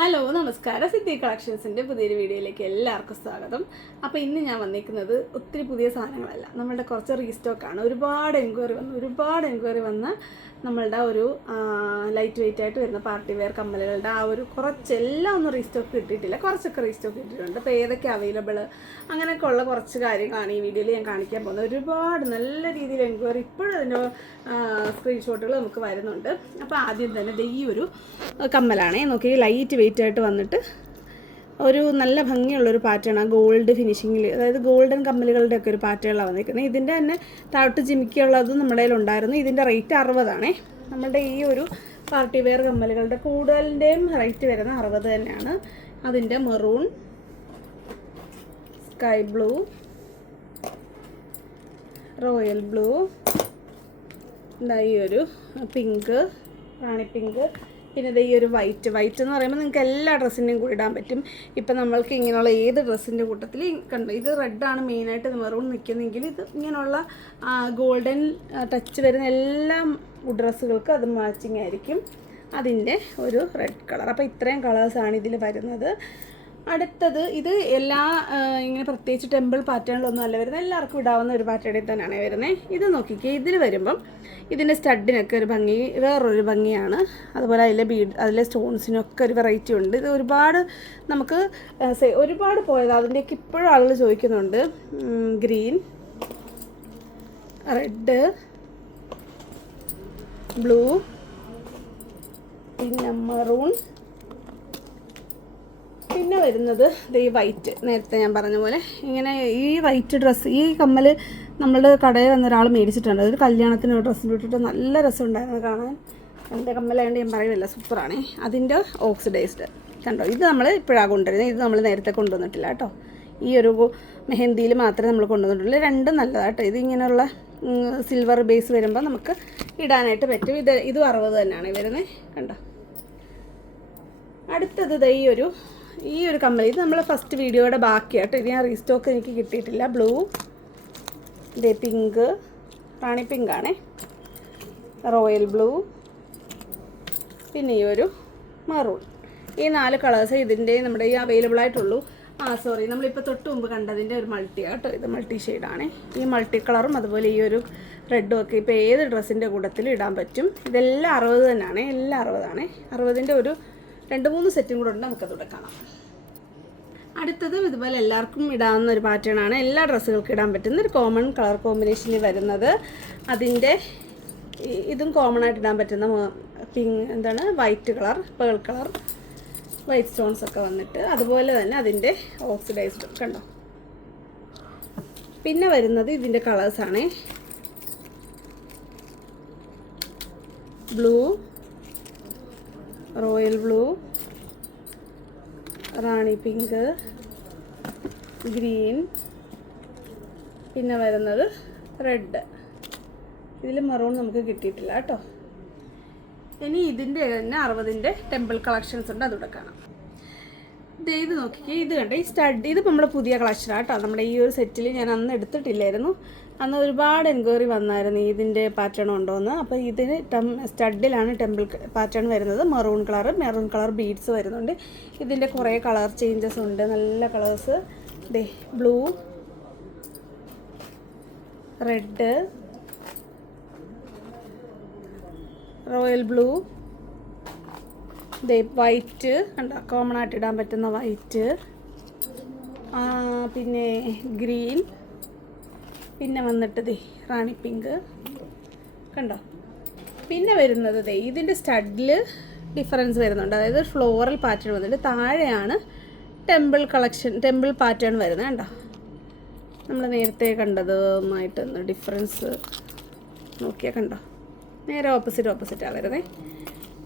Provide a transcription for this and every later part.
Hello നമസ്കാരം. സിദ്ധി കളക്ഷൻസിന്റെ പുതിയൊരു വീഡിയോയിലേക്ക് എല്ലാവർക്കും സ്വാഗതം. അപ്പോൾ ഇന്ന് ഞാൻ വന്നിരിക്കുന്നത് ഒത്തിരി പുതിയ സാധനങ്ങളല്ല നമ്മളുടെ കുറച്ച് റീസ്റ്റോക്കാണ് ഒരുപാട് എൻക്വയറി വന്നു ഒരുപാട് എൻക്വയറി വന്ന നമ്മളുടെ ഒരു ലൈറ്റ് വെയിറ്റ് ആയിട്ട് വരുന്ന പാർട്ടി വെയർ കമ്മലുകളുടെ ആ ഒരു കുറച്ചെല്ലാം ഒന്നും റീസ്റ്റോക്ക് കിട്ടിയിട്ടില്ല. കുറച്ചൊക്കെ റീസ്റ്റോക്ക് കിട്ടിയിട്ടുണ്ട്. അപ്പോൾ ഏതൊക്കെ അവൈലബിൾ അങ്ങനെയൊക്കെ ഉള്ള കുറച്ച് കാര്യങ്ങളാണ് ഈ വീഡിയോയിൽ ഞാൻ കാണിക്കാൻ പോകുന്നത്. ഒരുപാട് നല്ല രീതിയിൽ എൻക്വയറി ഇപ്പോഴും അതിന്റെ സ്ക്രീൻഷോട്ടുകൾ നമുക്ക് വരുന്നുണ്ട്. അപ്പോൾ ആദ്യം തന്നെ ഈ ഒരു കമ്മലാണേ. നോക്കി ലൈറ്റ് വെയിറ്റ് ആയിട്ട് വന്നിട്ട് ഒരു നല്ല ഭംഗിയുള്ളൊരു പാറ്റേൺ ആ ഗോൾഡ് ഫിനിഷിങ്ങിൽ അതായത് ഗോൾഡൻ കമ്മലുകളുടെ ഒക്കെ ഒരു പാറ്റേണിലാണ് വന്നിരിക്കുന്നത് ഇതിന്റെ തന്നെ താഴ്ത്ത് ജിമിക്കുള്ളതും നമ്മുടെ കയ്യിൽ ഉണ്ടായിരുന്നു ഇതിന്റെ റേറ്റ് അറുപതാണേ. നമ്മുടെ ഈ ഒരു പാർട്ടി വെയർ കമ്മലുകളുടെ കൂടുതലിന്റെയും റേറ്റ് വരുന്ന അറുപത് തന്നെയാണ്. അതിന്റെ maroon sky blue royal blue എന്താ ഈ ഒരു പിങ്ക് റാണി പിങ്ക് പിന്നെ ഈ ഒരു വൈറ്റ് വൈറ്റ് എന്ന് പറയുമ്പോൾ നിങ്ങൾക്ക് എല്ലാ ഡ്രസ്സിന്റെയും കൂടി ഇടാൻ പറ്റും. ഇപ്പം നമ്മൾക്ക് ഇങ്ങനെയുള്ള ഏത് ഡ്രസ്സിന്റെ കൂട്ടത്തിൽ കണ്ടു ഇത് റെഡാണ് മെയിനായിട്ട് മെറൂൺ നിൽക്കുന്നതെങ്കിൽ ഇത് ഇങ്ങനെയുള്ള ഗോൾഡൻ ടച്ച് വരുന്ന എല്ലാ ഡ്രസ്സുകൾക്കും അത് മാച്ചിങ് ആയിരിക്കും. അതിന്റെ ഒരു റെഡ് കളർ അപ്പോൾ ഇത്രയും കളേഴ്സാണ് ഇതിൽ വരുന്നത്. അടുത്തത് ഇത് എല്ലാ ഇങ്ങനെ പ്രത്യേകിച്ച് ടെമ്പിൾ പാറ്റേണിലൊന്നും അല്ല വരുന്നത്. എല്ലാവർക്കും ഇടാവുന്ന ഒരു പാറ്റേണിൽ തന്നെയാണ് വരുന്നത്. ഇത് നോക്കിക്കുക ഇതിൽ വരുമ്പം ഇതിന്റെ സ്റ്റഡിനൊക്കെ ഒരു ഭംഗി വേറൊരു ഭംഗിയാണ്. അതുപോലെ അതിലെ ബീഡ് അതിലെ സ്റ്റോൺസിനൊക്കെ ഒരു വെറൈറ്റി ഉണ്ട്. ഇത് ഒരുപാട് നമുക്ക് ഒരുപാട് പോയത് അതിന്റെയൊക്കെ ഇപ്പോഴും ആളുകൾ ചോദിക്കുന്നുണ്ട്. ഗ്രീൻ റെഡ് ബ്ലൂ പിന്നെ മറൂൺ. പിന്നെ വരുന്നത് ഈ വൈറ്റ് നേരത്തെ ഞാൻ പറഞ്ഞ പോലെ ഇങ്ങനെ ഈ വൈറ്റ് ഡ്രസ്സ് ഈ കമ്മൽ നമ്മളുടെ കടയിൽ വന്ന ഒരാൾ മേടിച്ചിട്ടുണ്ട്. ഒരു കല്യാണത്തിന് ഒരു ഡ്രസ്സ് ഇട്ടിട്ട് നല്ല രസമുണ്ടായിരുന്നു കാണാൻ. എന്റെ കമ്മലായതുകൊണ്ട് ഞാൻ പറയുന്നില്ല സൂപ്പറാണേ. അതിന്റെ ഓക്സിഡൈസ്ഡ് കണ്ടോ? ഇത് നമ്മൾ ഇപ്പോഴാണ് കൊണ്ടുവരുന്നത് ഇത് നമ്മൾ നേരത്തെ കൊണ്ടുവന്നിട്ടില്ല കേട്ടോ. ഈ ഒരു മെഹന്തിയിൽ മാത്രമേ നമ്മൾ കൊണ്ടുവന്നിട്ടുള്ളൂ. രണ്ടും നല്ലതാണ് കേട്ടോ ഇത് ഇങ്ങനെയുള്ള സിൽവർ ബേസ് വരുമ്പോൾ നമുക്ക് ഇടാനായിട്ട് പറ്റും. ഇത് ഇതും അറുപത് തന്നെയാണ് വരുന്നത് കണ്ടോ? അടുത്തത് ഈ ഒരു ഈ ഒരു കമ്മൽ ഇത് നമ്മൾ ഫസ്റ്റ് വീഡിയോയുടെ ബാക്കിയാട്ടോ. ഇത് ഞാൻ റീസ്റ്റോക്ക് എനിക്ക് കിട്ടിയിട്ടില്ല. ബ്ലൂ ദേ പിങ്ക് റാണി പിങ്ക് ആണേ. റോയൽ ബ്ലൂ പിന്നെ ഈ ഒരു മറൂൺ ഈ നാല് കളേഴ്സ് ഇതിന്റെ നമ്മുടെ ഈ അവൈലബിൾ ആയിട്ടുള്ളൂ. ആ സോറി നമ്മളിപ്പോൾ തൊട്ട് മുമ്പ് കണ്ടതിന്റെ ഒരു മൾട്ടി ആട്ടോ ഇത് മൾട്ടി ഷെയ്ഡാണ് ഈ മൾട്ടി കളറും അതുപോലെ ഈ ഒരു റെഡും ഒക്കെ ഇപ്പോൾ ഏത് ഡ്രസ്സിന്റെ കൂട്ടത്തിലും ഇടാൻ പറ്റും? ഇതെല്ലാം അറുപത് തന്നെയാണ് എല്ലാം അറുപതാണ്. അറുപതിന്റെ ഒരു രണ്ട് മൂന്ന് സെറ്റും കൂടെ ഉണ്ട് നമുക്കതൂടെ കാണാം. അടുത്തത് ഇതുപോലെ എല്ലാവർക്കും ഇടാവുന്ന ഒരു പാറ്റേൺ ആണ്. എല്ലാ ഡ്രസ്സുകൾക്കും ഇടാൻ പറ്റുന്ന ഒരു കോമൺ കളർ കോമ്പിനേഷനിൽ വരുന്നത്. അതിന്റെ ഇതും കോമൺ ആയിട്ട് ഇടാൻ പറ്റുന്ന പിങ്ക് എന്താണ് white colour pearl colour white stones ഒക്കെ വന്നിട്ട് അതുപോലെ തന്നെ അതിന്റെ ഓക്സിഡൈസ്ഡ് കണ്ടോ? പിന്നെ വരുന്നത് ഇതിന്റെ കളേഴ്സാണ് blue royal blue rani pink green പിന്നെ വരുന്നത് റെഡ്. ഇതിൽ മെറൂൺ നമുക്ക് കിട്ടിയിട്ടില്ല കേട്ടോ. ഇനി ഇതിന്റെ തന്നെ അറുപതിന്റെ ടെമ്പിൾ കളക്ഷൻസ് ഉണ്ട് അതുകൂടെ കാണാം. ഇത് നോക്കിക്കേ ഇത് കണ്ടേ? ഈ സ്റ്റഡ് ഇത് നമ്മുടെ പുതിയ കളക്ഷനാണ് കേട്ടോ. നമ്മുടെ ഈ ഒരു സെറ്റിൽ ഞാൻ അന്ന് എടുത്തിട്ടില്ലായിരുന്നു. അന്ന് ഒരുപാട് എൻക്വയറി വന്നായിരുന്നു ഇതിന്റെ പാറ്റേൺ ഉണ്ടോയെന്ന് അപ്പോൾ ഇതിന് ടെം സ്റ്റഡിലാണ് ടെമ്പിൾ പാറ്റേൺ വരുന്നത്. Maroon colour maroon colour beads വരുന്നുണ്ട്. ഇതിന്റെ കുറേ കളർ ചേഞ്ചസ് ഉണ്ട്. നല്ല കളേഴ്സ് ദേ ബ്ലൂ റെഡ് റോയൽ ബ്ലൂ ദേ വൈറ്റ് കണ്ട? കോമൺ ആയിട്ട് ഇടാൻ പറ്റുന്ന വൈറ്റ് പിന്നെ ഗ്രീൻ പിന്നെ വന്നിട്ട് ദേ റാണി പിങ്ക്. കണ്ടോ? പിന്നെ വരുന്നത് ദേ ഇതിന്റെ സ്റ്റഡിൽ ഡിഫറൻസ് വരുന്നുണ്ട്. അതായത് ഫ്ലോറൽ പാറ്റേൺ വന്നിട്ട് താഴെയാണ് ടെമ്പിൾ കളക്ഷൻ ടെമ്പിൾ പാറ്റേൺ വരുന്നത് കണ്ടോ? നമ്മൾ നേരത്തെ കണ്ടതുമായിട്ടൊന്ന് ഡിഫറൻസ് നോക്കിയാൽ കണ്ടോ? നേരെ ഓപ്പോസിറ്റ് ഓപ്പോസിറ്റാണ് വരുന്നത്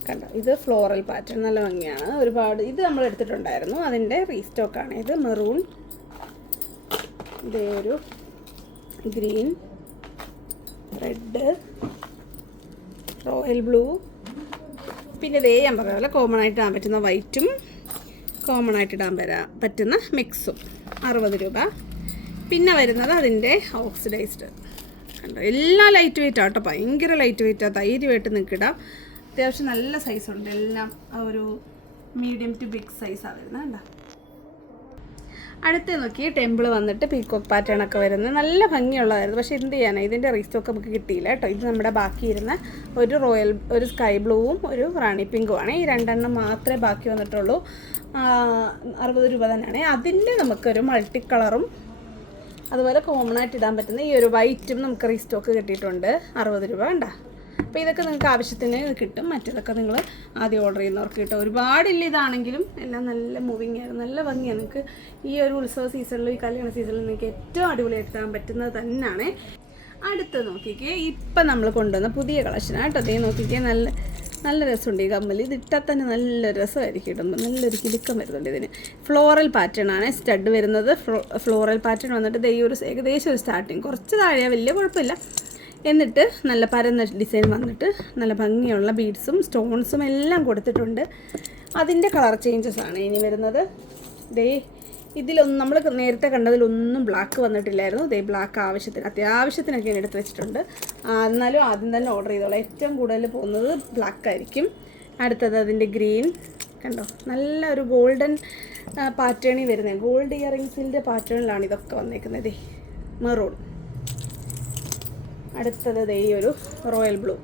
കണ്ടോ? ഇത് ഫ്ലോറൽ പാറ്റേൺ നല്ല ഭംഗിയാണ്. ഒരുപാട് ഇത് നമ്മൾ എടുത്തിട്ടുണ്ടായിരുന്നു. അതിന്റെ റീസ്റ്റോക്കാണ് ഇത് മെറൂൺ ഇതേ ഒരു ഗ്രീൻ റെഡ് റോയൽ ബ്ലൂ. പിന്നെ ഇതേ ഞാൻ പറഞ്ഞ പോലെ കോമൺ ആയിട്ട് ഇടാൻ പറ്റുന്ന വൈറ്റും കോമൺ ആയിട്ട് ഇടാൻ വരാ പറ്റുന്ന മിക്സും അറുപത് രൂപ. പിന്നെ വരുന്നത് അതിന്റെ ഓക്സിഡൈസ്ഡ് കണ്ടോ? എല്ലാം ലൈറ്റ് വെയിറ്റ് ആട്ടോ ഭയങ്കര ലൈറ്റ് വെയിറ്റാണ് ധൈര്യമായിട്ട് നിങ്ങൾക്ക് ഇടാം. അത്യാവശ്യം നല്ല സൈസ് ഉണ്ട്. എല്ലാം ഒരു മീഡിയം ടു ബിഗ് സൈസാണ് വരുന്നത്. കണ്ടോ? അടുത്ത് നോക്കി ടെമ്പിൾ വന്നിട്ട് പീക്കോക്ക് പാറ്റേൺ ഒക്കെ വരുന്നത്. നല്ല ഭംഗിയുള്ളതായിരുന്നു. പക്ഷേ എന്ത് ചെയ്യാനാണ് ഇതിന്റെ റീസ്റ്റോക്ക് നമുക്ക് കിട്ടിയില്ല കേട്ടോ. ഇത് നമ്മുടെ ബാക്കിയിരുന്ന ഒരു റോയൽ ഒരു സ്കൈ ബ്ലൂവും ഒരു റാണി പിങ്കും ആണ്. ഈ രണ്ടെണ്ണം മാത്രമേ ബാക്കി വന്നിട്ടുള്ളൂ. അറുപത് രൂപ തന്നെയാണ്. അതിന്റെ നമുക്കൊരു മൾട്ടി കളറും അതുപോലെ കോമൺ ആയിട്ട് ഇടാൻ പറ്റുന്ന ഈ ഒരു വൈറ്റും നമുക്ക് റീസ്റ്റോക്ക് കിട്ടിയിട്ടുണ്ട്. അറുപത് രൂപ വേണ്ട അപ്പോൾ ഇതൊക്കെ നിങ്ങൾക്ക് ആവശ്യത്തിന് കിട്ടും. മറ്റേതൊക്കെ നിങ്ങൾ ആദ്യം ഓർഡർ ചെയ്യുന്നവർക്ക് കിട്ടും. ഒരുപാടില്ല ഇതാണെങ്കിലും എല്ലാം നല്ല മൂവിങ് ആയിരുന്നു നല്ല ഭംഗിയാണ്. നിങ്ങൾക്ക് ഈ ഒരു ഉത്സവ സീസണിലും ഈ കല്യാണ സീസണിലും നിങ്ങൾക്ക് ഏറ്റവും അടിപൊളിയായിട്ട് ഇടാൻ പറ്റുന്നത് തന്നെയാണ്. അടുത്ത് നോക്കിക്കേ. ഇപ്പം നമ്മൾ കൊണ്ടുവന്ന പുതിയ കളക്ഷനാണ് കേട്ടോ. അതേ നോക്കിക്കേ. നല്ല നല്ല രസമുണ്ട് ഈ കമ്മൽ. ഇത് ഇട്ടാൽ തന്നെ നല്ല രസമായിരിക്കും ഇടുമ്പോൾ നല്ലൊരു കിലുക്കം വരുന്നുണ്ട് ഇതിന്. ഫ്ലോറൽ പാറ്റേൺ ആണ് സ്റ്റഡ് വരുന്നത്. ഫ്ലോറൽ പാറ്റേൺ വന്നിട്ട് ഈ ഒരു ഏകദേശം ഒരു സ്റ്റാർട്ടിങ് കുറച്ച് താഴെയാണ് വലിയ കുഴപ്പമില്ല. എന്നിട്ട് നല്ല പരന്ന ഡിസൈൻ വന്നിട്ട് നല്ല ഭംഗിയുള്ള ബീഡ്സും സ്റ്റോൺസും എല്ലാം കൊടുത്തിട്ടുണ്ട്. അതിന്റെ കളർ ചേഞ്ചസ് ആണ് ഇനി വരുന്നത്. ദേ ഇതിലൊന്നും നമ്മൾ നേരത്തെ കണ്ടതിലൊന്നും ബ്ലാക്ക് വന്നിട്ടില്ലായിരുന്നു. ദേ ബ്ലാക്ക് ആവശ്യത്തിന് അത്യാവശ്യത്തിനൊക്കെ ഞാൻ എടുത്ത് വെച്ചിട്ടുണ്ട്. എന്നാലും ആദ്യം തന്നെ ഓർഡർ ചെയ്തോളാം. ഏറ്റവും കൂടുതൽ പോകുന്നത് ബ്ലാക്ക് ആയിരിക്കും. അടുത്തത് അതിന്റെ ഗ്രീൻ കണ്ടോ? നല്ല ഒരു ഗോൾഡൻ പാറ്റേണിൽ വരുന്നത് ഗോൾഡ് ഇയറിങ്സിന്റെ പാറ്റേണിലാണ് ഇതൊക്കെ വന്നേക്കുന്നത്. മെറൂൺ അടുത്തത് ഈ ഒരു റോയൽ ബ്ലൂ.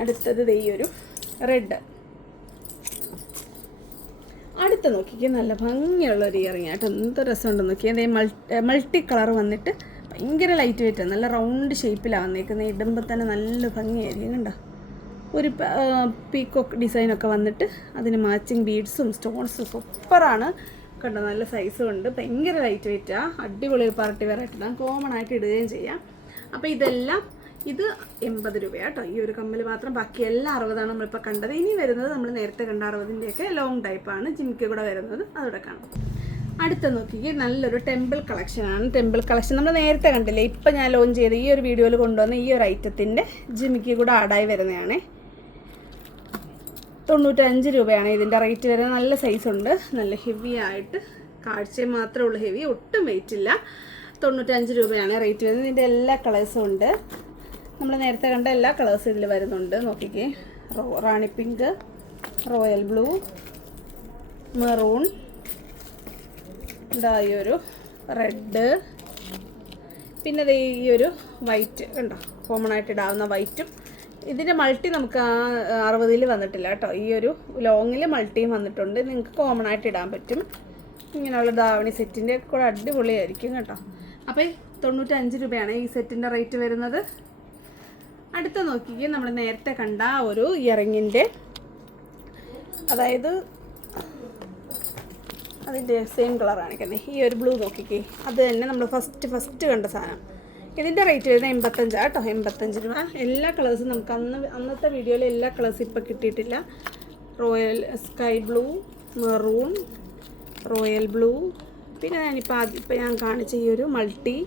അടുത്തത് ഈ ഒരു റെഡ്. അടുത്ത് നോക്കിക്കേ നല്ല ഭംഗിയുള്ള ഒരു ഇയറിങ് ആയിട്ട് എന്ത് രസമുണ്ടെന്ന് നോക്കിയാൽ അതേ മൾട്ടി മൾട്ടി കളർ വന്നിട്ട് ഭയങ്കര ലൈറ്റ് വെയിറ്റാണ് നല്ല റൗണ്ട് ഷേപ്പിലാണ് വന്നേക്കുന്നത് ഇടുമ്പോൾ തന്നെ നല്ല ഭംഗിയായിരിക്കും കണ്ടോ? ഒരു പീക്കോക്ക് ഡിസൈനൊക്കെ വന്നിട്ട് അതിന് മാച്ചിങ് ബീഡ്സും സ്റ്റോൺസും സൂപ്പറാണ് കണ്ടോ നല്ല സൈസും ഉണ്ട്. ഭയങ്കര ലൈറ്റ് വെയിറ്റാണ് അടിപൊളി പാർട്ടി വെയർ ആയിട്ട് ഇടാം കോമൺ ആയിട്ട് ഇടുകയും ചെയ്യാം. അപ്പോൾ ഇതെല്ലാം ഇത് എൺപത് രൂപയാട്ടോ ഈ ഒരു കമ്മൽ മാത്രം. ബാക്കി എല്ലാ അറുപതാണ് നമ്മളിപ്പോൾ കണ്ടത്. ഇനി വരുന്നത് നമ്മൾ നേരത്തെ കണ്ട അറുപതിന്റെയൊക്കെ ലോങ് ടൈപ്പാണ് ജിമിക്ക് കൂടെ വരുന്നത്. അതോടെ കാണാം. അടുത്ത നോക്കിക്ക് നല്ലൊരു ടെമ്പിൾ കളക്ഷനാണ് ടെമ്പിൾ കളക്ഷൻ നമ്മൾ നേരത്തെ കണ്ടില്ലേ? ഇപ്പം ഞാൻ ലോഞ്ച് ചെയ്ത ഈ ഒരു വീഡിയോയിൽ കൊണ്ടുവന്ന ഈ ഒരു ഐറ്റത്തിന്റെ ജിമിക്ക് കൂടെ ആഡായി വരുന്നതാണ്. തൊണ്ണൂറ്റഞ്ച് രൂപയാണ് ഇതിന്റെ റേറ്റ് വരെ നല്ല സൈസ് ഉണ്ട്. നല്ല ഹെവി ആയിട്ട് കാഴ്ചയിൽ മാത്രമേ ഉള്ളൂ ഹെവി ഒട്ടും വെയിറ്റ് ഇല്ല. തൊണ്ണൂറ്റഞ്ച് രൂപയാണ് റേറ്റ് വരുന്നത്. ഇതിന്റെ എല്ലാ കളേഴ്സും ഉണ്ട്. നമ്മൾ നേരത്തെ കണ്ട എല്ലാ കളേഴ്സും ഇതിൽ വരുന്നുണ്ട്. നോക്കിക്കേ. Raw rani pink royal blue maroon ഇതാ ഈ ഒരു റെഡ് പിന്നെ ഈ ഒരു വൈറ്റ് കണ്ടോ കോമൺ ആയിട്ട് ഇടാവുന്ന വൈറ്റും ഇതിന്റെ മൾട്ടി നമുക്ക് ആ അറുപതിൽ വന്നിട്ടില്ല കേട്ടോ. ഈ ഒരു ലോങ്ങിൽ മൾട്ടിയും വന്നിട്ടുണ്ട്. നിങ്ങൾക്ക് കോമൺ ആയിട്ട് ഇടാൻ പറ്റും. ഇങ്ങനെയുള്ള ധാവണി സെറ്റിന്റെ കൂടെ അടിപൊളിയായിരിക്കും കേട്ടോ. അപ്പോൾ തൊണ്ണൂറ്റഞ്ച് രൂപയാണ് ഈ സെറ്റിന്റെ റേറ്റ് വരുന്നത്. അടുത്ത നോക്കിക്കേ നമ്മൾ നേരത്തെ കണ്ട ഒരു ഇയറിങ്ങിന്റെ അതായത് അതിന്റെ സെയിം കളറാണ് കാണിക്കുന്നത് ഈ ഒരു ബ്ലൂ നോക്കിക്കേ. അത് തന്നെ നമ്മൾ ഫസ്റ്റ് ഫസ്റ്റ് കണ്ട സാധനം. ഇതിന്റെ റേറ്റ് വരുന്നത് എൺപത്തഞ്ചാണ് കേട്ടോ എൺപത്തഞ്ച് രൂപ എല്ലാ കളേഴ്സും നമുക്ക് അന്ന് അന്നത്തെ വീഡിയോയിൽ എല്ലാ കളേഴ്സും ഇപ്പോൾ കിട്ടിയിട്ടില്ല. Royal sky blue maroon royal blue പിന്നെ ഞാനിപ്പോൾ ആദ്യം ഇപ്പോൾ ഞാൻ കാണിച്ച ഈ ഒരു മൾട്ടി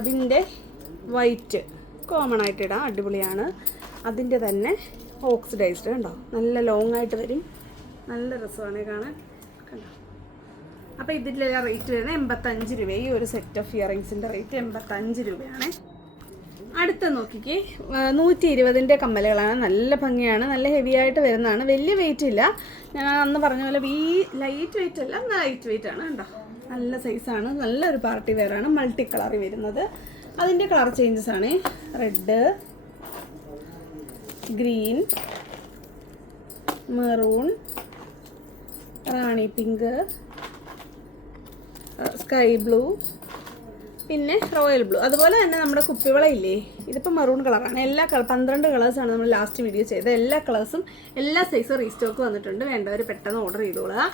അതിന്റെ വൈറ്റ് കോമൺ ആയിട്ട് ഇടാം അടിപൊളിയാണ്. അതിന്റെ തന്നെ ഓക്സിഡൈസ്ഡ് കണ്ടോ? നല്ല ലോങ് ആയിട്ട് വരും. നല്ല രസമാണ് കാണാൻ. കണ്ടോ? അപ്പോൾ ഇതിലെല്ലാം റേറ്റ് വരുന്നത് എൺപത്തഞ്ച് രൂപ. ഈ ഒരു സെറ്റ് ഓഫ് ഇയറിങ്സിന്റെ റേറ്റ് എൺപത്തഞ്ച് രൂപയാണ്. അടുത്ത നോക്കിക്കേ നൂറ്റി ഇരുപതിന്റെ കമ്മലുകളാണ്. നല്ല ഭംഗിയാണ്. നല്ല ഹെവി ആയിട്ട് വരുന്നതാണ്. വലിയ വെയിറ്റ് ഇല്ല. ഞാൻ അന്ന് പറഞ്ഞ പോലെ ഈ ലൈറ്റ് വെയിറ്റ് അല്ല ലൈറ്റ് വെയിറ്റ് ആണ് കണ്ടോ? നല്ല സൈസാണ് നല്ലൊരു പാർട്ടി വെയറാണ് മൾട്ടി കളറിൽ വരുന്നത്. അതിന്റെ കളർ ചേഞ്ചസ് ആണ്. Red green maroon rani pink sky blue പിന്നെ റോയൽ ബ്ലൂ. അതുപോലെ തന്നെ നമ്മുടെ കുപ്പിവള ഇല്ലേ ഇതിപ്പോൾ മറൂൺ കളറാണ് എല്ലാ കളർ പന്ത്രണ്ട് കളേഴ്സാണ് നമ്മൾ ലാസ്റ്റ് വീഡിയോ ചെയ്തത്. എല്ലാ കളേഴ്സും എല്ലാ സൈസും റീസ്റ്റോക്ക് വന്നിട്ടുണ്ട്. വേണ്ടവർ പെട്ടെന്ന് ഓർഡർ ചെയ്തോളുക.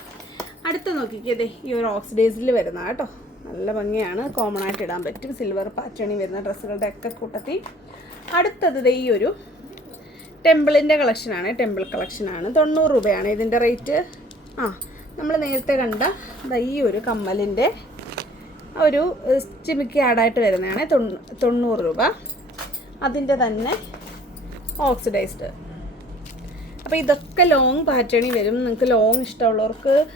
അടുത്ത നോക്കിക്കേ ഈ ഒരു ഓക്സിഡൈസിൽ വരുന്ന കേട്ടോ. നല്ല ഭംഗിയാണ്. കോമൺ ആയിട്ട് ഇടാൻ പറ്റും. സിൽവർ പാറ്റേണി വരുന്ന ഡ്രസ്സുകളുടെ ഒക്കെ കൂട്ടത്തിൽ. അടുത്തത് ഈ ഒരു ടെമ്പിളിന്റെ കളക്ഷനാണ് ടെമ്പിൾ കളക്ഷനാണ് തൊണ്ണൂറ് രൂപയാണ് ഇതിന്റെ റേറ്റ് ആ നമ്മൾ നേരത്തെ കണ്ട ഈ ഒരു കമ്മലിന്റെ ഒരു സ്റ്റിമിക്ക് ആഡായിട്ട് വരുന്നതാണ്. തൊണ്ണൂ- തൊണ്ണൂറ് രൂപ. അതിന്റെ തന്നെ ഓക്സിഡൈസ്ഡ്. അപ്പോൾ ഇതൊക്കെ ലോങ് പാറ്റേണിൽ വരും. നിങ്ങൾക്ക് ലോങ് ഇഷ്ടമുള്ളവർക്ക്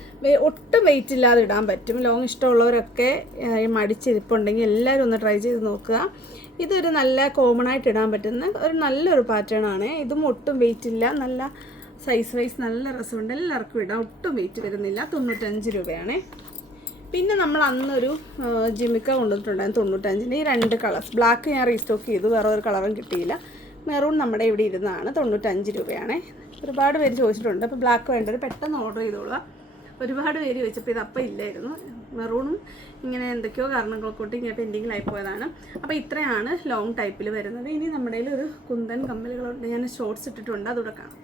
ഒട്ടും വെയിറ്റ് ഇല്ലാതെ ഇടാൻ പറ്റും. ലോങ് ഇഷ്ടമുള്ളവരൊക്കെ മടിച്ചിരിപ്പുണ്ടെങ്കിൽ എല്ലാവരും ഒന്ന് ട്രൈ ചെയ്ത് നോക്കുക. ഇതൊരു നല്ല കോമൺ ആയിട്ട് ഇടാൻ പറ്റുന്ന ഒരു നല്ലൊരു പാറ്റേൺ ആണ്. ഇതും ഒട്ടും വെയിറ്റ് ഇല്ല. നല്ല സൈസ് വൈസ് നല്ല രസമുണ്ട്. എല്ലാവർക്കും ഇടാം ഒട്ടും വെയിറ്റ് വരുന്നില്ല. തൊണ്ണൂറ്റഞ്ച് രൂപയാണേ. പിന്നെ നമ്മൾ അന്നൊരു ജിമിക്ക കൊണ്ടുവന്നിട്ടുണ്ടായിരുന്നു തൊണ്ണൂറ്റഞ്ചിന്റെ ഈ രണ്ട് കളേഴ്സ് ബ്ലാക്ക് ഞാൻ റീസ്റ്റോക്ക് ചെയ്തു. വേറെ ഒരു കളറും കിട്ടിയില്ല. മെറൂൺ നമ്മുടെ ഇവിടെ ഇരുന്നതാണ് തൊണ്ണൂറ്റഞ്ച് രൂപയാണേ. ഒരുപാട് പേര് ചോദിച്ചിട്ടുണ്ട്. അപ്പോൾ ബ്ലാക്ക് വേണ്ടത് പെട്ടെന്ന് ഓർഡർ ചെയ്തോളുക. ഒരുപാട് പേര് ചോദിച്ചപ്പോൾ ഇത് ഇല്ലായിരുന്നു. മെറൂണും ഇങ്ങനെ എന്തൊക്കെയോ കാരണങ്ങളൊക്കെ കൊണ്ട് ഇങ്ങനെ പെൻഡിങ്ങിലായി പോയതാണ്. അപ്പോൾ ഇത്രയാണ് ലോങ് ടൈപ്പിൽ വരുന്നത്. ഇനി നമ്മുടെ ഒരു കുന്തൻ കമ്മലുകളുണ്ട്. ഞാൻ ഷോർട്സ് ഇട്ടിട്ടുണ്ട്. അതുകൂടെ കാണാം.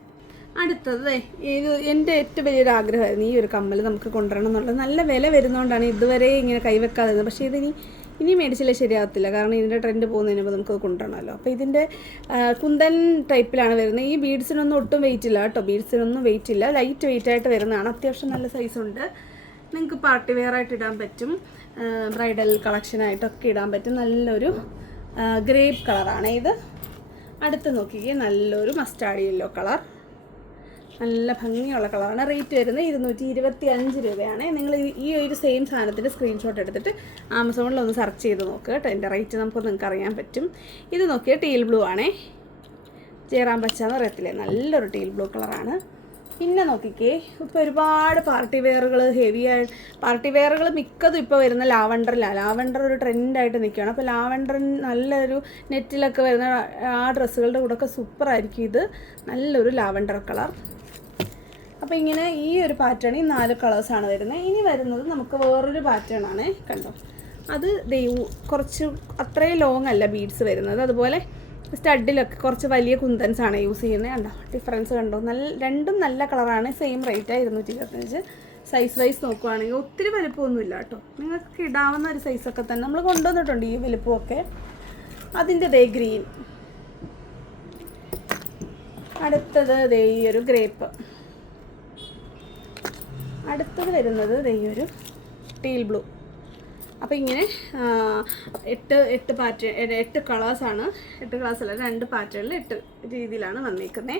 അടുത്തത് ഇത് എന്റെ ഏറ്റവും വലിയൊരു ആഗ്രഹമായിരുന്നു ഈ ഒരു കമ്മൽ നമുക്ക് കൊണ്ടുവരണം എന്നുള്ളത്. നല്ല വില വരുന്നതുകൊണ്ടാണ് ഇതുവരെ ഇങ്ങനെ കൈവെക്കാതെ പക്ഷേ ഇതിനി ഇനി മേടിച്ചില്ല ശരിയാകത്തില്ല കാരണം ഇതിന്റെ ട്രെൻഡ് പോകുന്നതിന് മുമ്പ് നമുക്ക് കൊണ്ടുവരണമല്ലോ. അപ്പോൾ ഇതിന്റെ കുന്തൻ ടൈപ്പിലാണ് വരുന്നത്. ഈ ബീഡ്സിനൊന്നും ഒട്ടും വെയിറ്റ് ഇല്ല കേട്ടോ. ബീഡ്സിനൊന്നും വെയിറ്റ് ഇല്ല. ലൈറ്റ് വെയിറ്റ് ആയിട്ട് വരുന്നതാണ്. അത്യാവശ്യം നല്ല സൈസുണ്ട് നിങ്ങൾക്ക് പാർട്ടി വെയർ ആയിട്ട് ഇടാൻ പറ്റും. ബ്രൈഡൽ കളക്ഷനായിട്ടൊക്കെ ഇടാൻ പറ്റും. നല്ലൊരു ഗ്രേപ്പ് കളറാണ് ഇത്. അടുത്ത് നോക്കിക്കേ. നല്ലൊരു മസ്റ്റാർഡ് യെല്ലോ കളർ നല്ല ഭംഗിയുള്ള കളറാണ്. റേറ്റ് വരുന്നത് ഇരുന്നൂറ്റി ഇരുപത്തി അഞ്ച് രൂപയാണ്. നിങ്ങൾ ഈ- ഒരു സെയിം സാധനത്തിന്റെ സ്ക്രീൻഷോട്ട് എടുത്തിട്ട് ആമസോണിൽ ഒന്ന് സെർച്ച് ചെയ്ത് നോക്കുക കേട്ടോ. എന്റെ റേറ്റ് നമുക്ക് നിങ്ങൾക്ക് അറിയാൻ പറ്റും. ഇത് നോക്കിയാൽ ടീൽ ബ്ലൂ ആണേ. ചേറാൻ പച്ച എന്ന് നല്ലൊരു ടീൽ ബ്ലൂ കളറാണ് പിന്നെ നോക്കിക്കേ ഇപ്പോൾ ഒരുപാട് പാർട്ടി വെയറുകൾ ഹെവി ആയി പാർട്ടി വെയറുകൾ മിക്കതും ഇപ്പോൾ വരുന്ന ലാവണ്ടറിലാണ് ലാവണ്ടർ ഒരു ട്രെൻഡായിട്ട് നിൽക്കുകയാണ്. അപ്പോൾ ലാവണ്ടർ നല്ലൊരു നെറ്റിലൊക്കെ വരുന്ന ആ ഡ്രസ്സുകളുടെ കൂടെ ഒക്കെ സൂപ്പറായിരിക്കും ഇത്. നല്ലൊരു ലാവണ്ടർ കളർ. അപ്പോൾ ഇങ്ങനെ ഈ ഒരു പാറ്റേൺ ഈ നാല് കളേഴ്സാണ് വരുന്നത്. ഇനി വരുന്നത് നമുക്ക് വേറൊരു പാറ്റേൺ ആണ്. കണ്ടോ? അത് ദൈവ കുറച്ച് അത്രയും ലോങ് അല്ല ബീഡ്സ് വരുന്നത്. അതുപോലെ സ്റ്റഡിലൊക്കെ കുറച്ച് വലിയ കുന്തൻസ് ആണ് യൂസ് ചെയ്യുന്നത്. കണ്ടോ? ഡിഫറൻസ് കണ്ടോ? നല്ല രണ്ടും നല്ല കളറാണ് സെയിം റേറ്റാണ് ഇരുന്നൂറ്റി ഇരുപത്തഞ്ച് സൈസ് വൈസ് നോക്കുവാണെങ്കിൽ ഒത്തിരി വലിപ്പമൊന്നുമില്ല കേട്ടോ. നിങ്ങൾക്ക് ഇടാവുന്ന ഒരു സൈസൊക്കെ തന്നെ. നമ്മൾ കൊണ്ടുവന്നിട്ടുണ്ട് ഈ വലിപ്പമൊക്കെ. അതിന്റെ ദേ ഗ്രീൻ അടുത്തത് ദേ ഈ ഒരു ഗ്രേപ്പ് അടുത്തത് വരുന്നത് ഈ ഒരു ടീൽ ബ്ലൂ അപ്പോൾ ഇങ്ങനെ എട്ട് എട്ട് പാറ്റേൺ എട്ട് കളേഴ്സാണ് എട്ട് കളേഴ്സ് അല്ല രണ്ട് പാറ്റേണിൽ എട്ട് രീതിയിലാണ് വന്നിരിക്കുന്നത്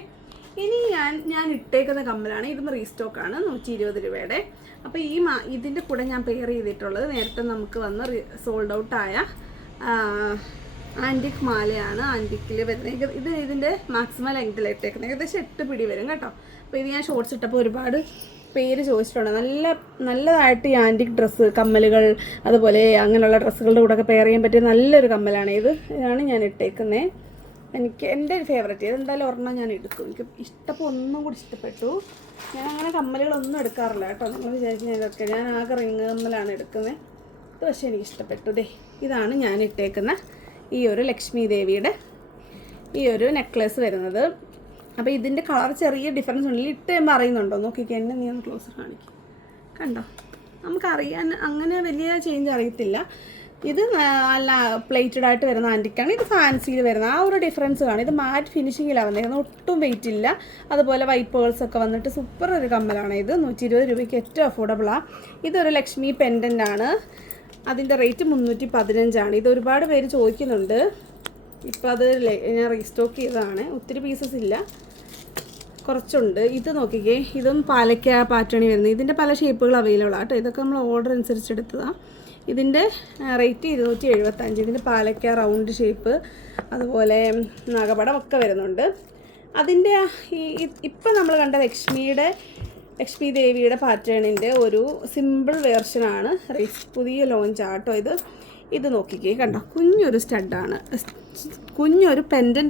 ഇനി ഞാൻ ഞാൻ ഇട്ടേക്കുന്ന കമ്മലാണ് ഇതും റീസ്റ്റോക്കാണ് നൂറ്റി ഇരുപത് രൂപയുടെ. അപ്പോൾ ഈ മാ ഇതിന്റെ കൂടെ ഞാൻ പെയർ ചെയ്തിട്ടുള്ളത് നേരത്തെ നമുക്ക് വന്ന് സോൾഡ് ഔട്ടായ ആന്റിക് മാലയാണ് ആന്റിക്കിൽ വരുന്നത്. ഇത് ഇതിന്റെ മാക്സിമം ലെങ്തിൽ ഇട്ടേക്കുന്നത്. ഏകദേശം എട്ട് പിടി വരും കേട്ടോ. അപ്പോൾ ഇത് ഞാൻ ഷോർട്സ് ഇട്ടപ്പോൾ ഒരുപാട് പേര് ചോദിച്ചിട്ടുണ്ട്. നല്ല നല്ലതായിട്ട് ഈ ആന്റിക് ഡ്രസ്സ് കമ്മലുകൾ അതുപോലെ അങ്ങനെയുള്ള ഡ്രസ്സുകളുടെ കൂടെ ഒക്കെ പെയർ ചെയ്യാൻ പറ്റിയ നല്ലൊരു കമ്മലാണ്. ഇത് ഇതാണ് ഞാൻ ഇട്ടേക്കുന്നത് എനിക്ക് എന്റെ ഒരു ഫേവറേറ്റ് ഇത് എന്തായാലും ഒരെണ്ണം ഞാൻ എടുക്കും എനിക്ക് ഇഷ്ടപ്പോൾ ഒന്നും കൂടി ഇഷ്ടപ്പെട്ടു. ഞാൻ അങ്ങനെ കമ്മലുകളൊന്നും എടുക്കാറില്ല കേട്ടോ. നിങ്ങൾ വിചാരിക്കുന്ന ഇതൊക്കെ. ഞാൻ ആകെ റിങ് കമ്മലാണ് എടുക്കുന്നത് ഇത് പക്ഷേ എനിക്ക് ഇഷ്ടപ്പെട്ടു. ദേ ഇതാണ് ഞാൻ ഇട്ടേക്കുന്ന ഈ ഒരു ലക്ഷ്മി ദേവിയുടെ ഈ ഒരു നെക്ലസ് വരുന്നത്. അപ്പോൾ ഇതിന്റെ കളർ ചെറിയ ഡിഫറൻസ് ഉണ്ടെങ്കിൽ ഇട്ട് കഴിയുമ്പോൾ അറിയുന്നുണ്ടോ നോക്കിക്കേ എന്നെ നീ ഒന്ന് ക്ലോസ് കാണിക്കും. കണ്ടോ? നമുക്കറിയാൻ അങ്ങനെ വലിയ ചേഞ്ച് അറിയത്തില്ല. ഇത് അല്ല പ്ലേറ്റഡ് ആയിട്ട് വരുന്ന ആന്റിക്കാണ് ഇത് ഫാൻസിയിൽ വരുന്ന ആ ഒരു ഡിഫറൻസ് കാണും ഇത് മാറ്റ് ഫിനിഷിങ്ങിലാണ് വന്നേക്കുന്നത് ഒട്ടും വെയിറ്റ് ഇല്ല. അതുപോലെ വൈറ്റ് പേൾസ് ഒക്കെ വന്നിട്ട് സൂപ്പർ ഒരു കമ്മലാണ് ഇത്. നൂറ്റി ഇരുപത് രൂപയ്ക്ക് ഏറ്റവും അഫോർഡബിളാണ് ഇതൊരു ലക്ഷ്മി പെൻഡന്റ് ആണ്. അതിന്റെ റേറ്റ് മുന്നൂറ്റി പതിനഞ്ചാണ് ഇത് ഒരുപാട് പേര് ചോദിക്കുന്നുണ്ട്. ഇപ്പോൾ അത് ഞാൻ റീസ്റ്റോക്ക് ചെയ്തതാണ്. ഒത്തിരി പീസസ് ഇല്ല. കുറച്ചുണ്ട്. ഇത് നോക്കിക്കേ. ഇതും പാലക്ക പാറ്റേണി വരുന്നത്. ഇതിന്റെ പല ഷേപ്പുകൾ അവൈലബിൾ ആട്ടോ ഇതൊക്കെ നമ്മൾ ഓർഡർ അനുസരിച്ച് എടുത്തതാണ് ഇതിന്റെ റേറ്റ് ഇരുന്നൂറ്റി എഴുപത്തഞ്ച് ഇതിന്റെ പാലക്ക റൗണ്ട് ഷേപ്പ് അതുപോലെ നാഗപടം ഒക്കെ വരുന്നുണ്ട്. അതിന്റെ ഈ ഇപ്പം നമ്മൾ കണ്ട ലക്ഷ്മിയുടെ ലക്ഷ്മി ദേവിയുടെ പാറ്റേണിന്റെ ഒരു സിമ്പിൾ വേർഷനാണ് പുതിയ ലോഞ്ച് ആട്ടോ ഇത്. ഇത് നോക്കിക്കേ. കണ്ടോ? കുഞ്ഞൊരു സ്റ്റഡാണ് കുഞ്ഞൊരു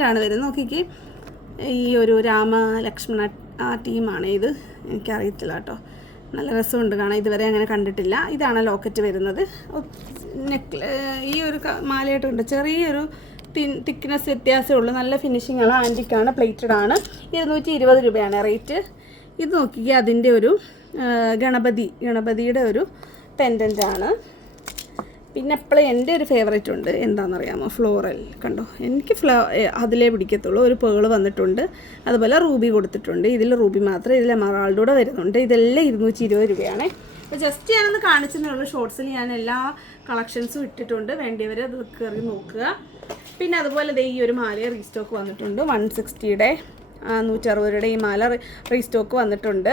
ആണ് വരുന്നത്. നോക്കിക്കേ. ഈ ഒരു രാമ ലക്ഷ്മണ ആ ടീമാണ് ഇത്. എനിക്കറിയത്തില്ല കേട്ടോ. നല്ല രസമുണ്ട് കാണാൻ. ഇതുവരെ അങ്ങനെ കണ്ടിട്ടില്ല. ഇതാണ് ലോക്കറ്റ് വരുന്നത്. നെക്ക് ഈ ഒരു മാലയായിട്ടുണ്ട്. ചെറിയൊരു തിൻ തിക്നെസ് വ്യത്യാസമേ ഉള്ളൂ. നല്ല ഫിനിഷിംഗ് ആണ്. ആന്റിക്കാണ് പ്ലേറ്റഡ് ആണ്. ഇരുന്നൂറ്റി ഇരുപത് രൂപയാണ് റേറ്റ് ഇത് നോക്കിക്കുക അതിന്റെ ഒരു ഗണപതി ഗണപതിയുടെ ഒരു പെൻഡന്റ് ആണ്. പിന്നെ എപ്പോഴും എന്റെ ഒരു ഫേവറേറ്റ് ഉണ്ട് എന്താണെന്നറിയാമോ? ഫ്ലോറൽ. കണ്ടോ? എനിക്ക് ഫ്ലോ അതിലേ പിടിക്കത്തുള്ളൂ. ഒരു പേൾ വന്നിട്ടുണ്ട്. അതുപോലെ റൂബി കൊടുത്തിട്ടുണ്ട്. ഇതിൽ റൂബി മാത്രം ഇതിൽ എമറാൾഡ് വരുന്നുണ്ട്. ഇതെല്ലാം ഇരുന്നൂറ്റി ഇരുപത് രൂപയാണ്. അപ്പോൾ ജസ്റ്റ് ഞാനൊന്ന് കാണിച്ചതേ ഷോർട്സിൽ ഞാൻ എല്ലാ കളക്ഷൻസും ഇട്ടിട്ടുണ്ട്. വേണ്ടിയവർ അത് കയറി നോക്കുക. പിന്നെ അതുപോലെ ദേ ഈ ഒരു മാല റീസ്റ്റോക്ക് വന്നിട്ടുണ്ട്. വൺ സിക്സ്റ്റിയുടെ നൂറ്ററുപത് രൂപയുടെ ഈ മാല റീസ്റ്റോക്ക് വന്നിട്ടുണ്ട്.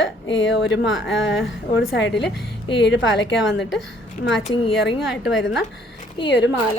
ഒരു ഒരു സൈഡിൽ ഏഴ് പാലക്ക വന്നിട്ട് മാച്ചിങ് ഇയറിംഗ് ആയിട്ട് വരുന്ന ഈ ഒരു മാല.